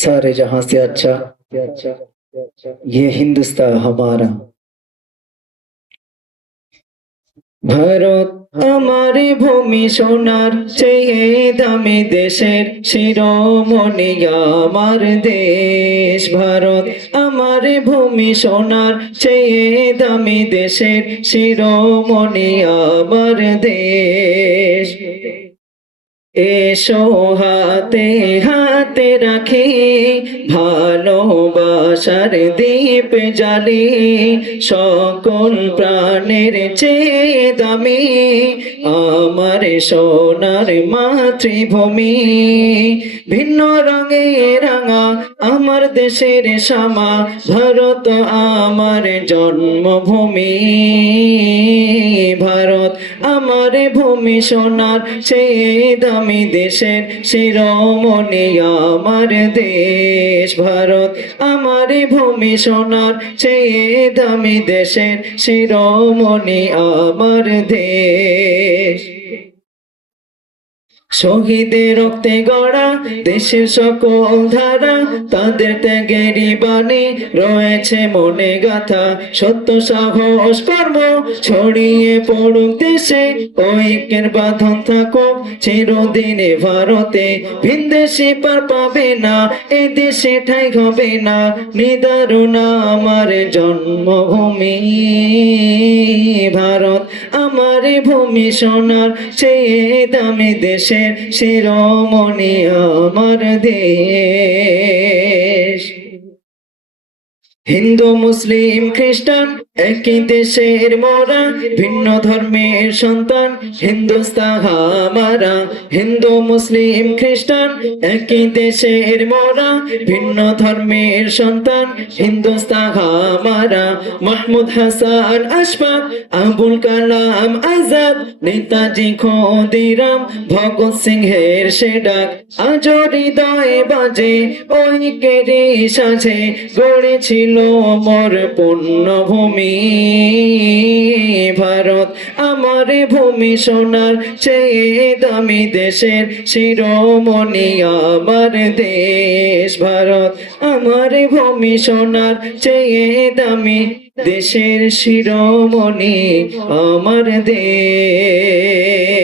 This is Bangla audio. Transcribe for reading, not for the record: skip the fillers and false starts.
सारे जहां से अच्छा ये हिंदुस्तान हमारा। ভারত আমার ভূমি সোনার চেয়ে দামি দেশের শিরোমণি আমার দেশ। ভারত আমার ভূমি সোনার চেয়ে দামি দেশের শিরোমণি আমার দেশ। এসো হাতে হাতে রাখি ভালোবাসার দীপ জ্বালি, সকল প্রাণের চেয়ে দামি আমার সোনার মাতৃভূমি। ভিন্ন রঙে রাঙা আমার দেশের শ্যামা, ভারত আমার জন্মভূমি। ভারত আমার ভূমি সোনার চেয়ে দামি দেশের শিরোমণি আমার দেশ। ভারত আমার ভূমি সোনার চেয়ে দামি দেশের শিরোমণি আমার দেশ। শহীদের রক্তে গড়া দেশের সকল ধারা, তাদের ত্যাগেরই বাণী রয়েছে মনে গাথা। সত্য সাহস কর্ম ছড়িয়ে পড়ুক দেশে, ঐক্যের বাঁধন থাকুক চিরদিনে ভারতে। ভিনদেশে পার পাবে না, এ দেশে ঠাঁই হবে না, নিদারুণ আমার জন্মভূমি। ভারত আমার ভূমি সোনার চেয়ে দামি দেশের শিরোমণি আমার দেশ। হিন্দু মুসলিম খ্রিস্টান একই দেশের মোরা, ভিন্ন ধর্মের সন্তান হিন্দুস্তান হামারা। হিন্দু মুসলিম খ্রিস্টান একই দেশের মোরা, ভিন্ন ধর্মের সন্তান হিন্দুস্তান হামারা। মাহমুদ হাসান আশফাক, আবুল কালাম আজাদ, নেতাজি ক্ষুদিরাম, ভগৎ সিংহের সে ডাক আজও হৃদয়ে বাজে, ঐক্যেরই সাজে গড়েছিল মোর পুণ্যভূমি। ভারত আমার ভূমি সোনার চেয়ে দামি দেশের শিরোমণি আমার দেশ। ভারত আমার ভূমি সোনার চেয়ে দামি দেশের শিরোমণি আমার দেশ।